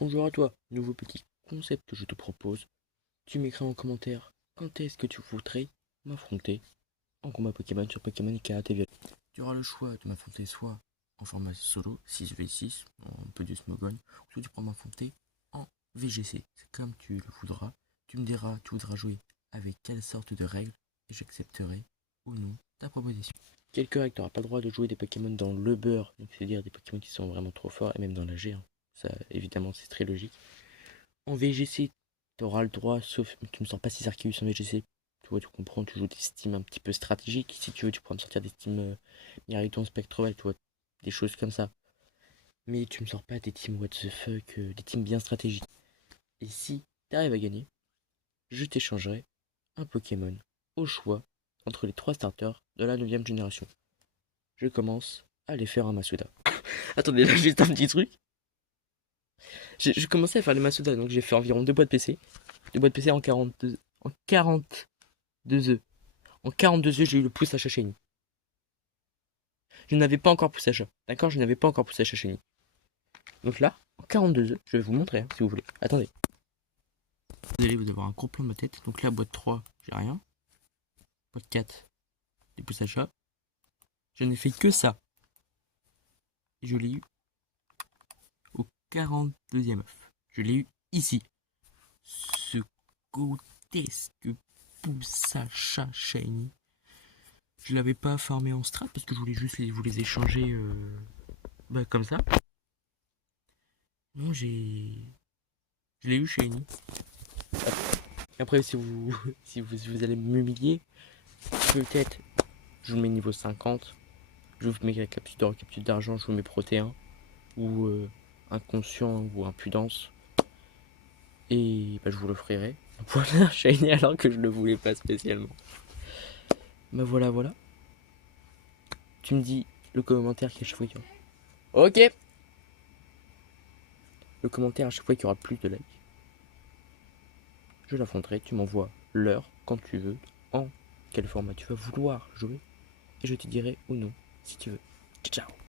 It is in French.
Bonjour à toi, nouveau petit concept que je te propose. Tu m'écris en commentaire quand est-ce que tu voudrais m'affronter en combat Pokémon sur Pokémon Karate Violet. Tu auras le choix de m'affronter soit en format solo, 6v6, un peu de Smogon, ou soit tu pourras m'affronter en VGC. C'est comme tu le voudras. Tu me diras, tu voudras jouer avec quelle sorte de règles et j'accepterai ou non ta proposition. Quelques règles, tu n'auras pas le droit de jouer des Pokémon dans le beurre, donc c'est-à-dire des Pokémon qui sont vraiment trop forts, et même dans la G, hein. Ça, évidemment, c'est très logique. En VGC, tu auras le droit, sauf tu ne sors pas 6 Arceus en VGC. Tu vois, tu comprends, tu joues des steams un petit peu stratégiques. Si tu veux, tu pourras me sortir des steams Miraidon, Spectreval, tu vois, des choses comme ça. Mais tu me sors pas des teams what the fuck, des teams bien stratégiques. Et si tu arrives à gagner, je t'échangerai un Pokémon au choix entre les 3 starters de la 9ème génération. Je commence à les faire un Masuda. Attendez, là, juste un petit truc. J'ai commencé à faire les Masuda, donc j'ai fait environ 2 boîtes PC. 2 boîtes PC en 42 œufs. En 42 œufs, j'ai eu le pouce achat Shiny. Je n'avais pas encore pouce achat. D'accord, je n'avais pas encore pouce achat Shiny. Donc là, en 42 œufs, je vais vous montrer, hein, si vous voulez. Attendez. Vous allez vous avoir un gros plan de ma tête. Donc là, boîte 3, j'ai rien. Boîte 4, des pouces achat. Je n'ai fait que ça. Et je l'ai eu au 42e œuf. Je l'ai eu ici. Ce grotesque pouce achat Shiny. Je l'avais pas farmé en strat parce que je voulais juste vous les échanger comme ça. Non, je l'ai eu Shiny. Après, si vous, si vous allez m'humilier, peut-être je vous mets niveau 50. Je vous mets la capture d'argent, je vous mets protéin. Ou inconscient ou impudence. Et bah, je vous l'offrirai. Voilà, Shiny alors que je ne le voulais pas spécialement. Bah voilà, voilà. Tu me dis le commentaire qui à chaque fois qu'il y aura. Ok. Le commentaire à chaque fois qu'il y aura plus de likes. Je l'affronterai, tu m'envoies l'heure quand tu veux, en quel format tu vas vouloir jouer, et je te dirai ou non si tu veux. Ciao ciao.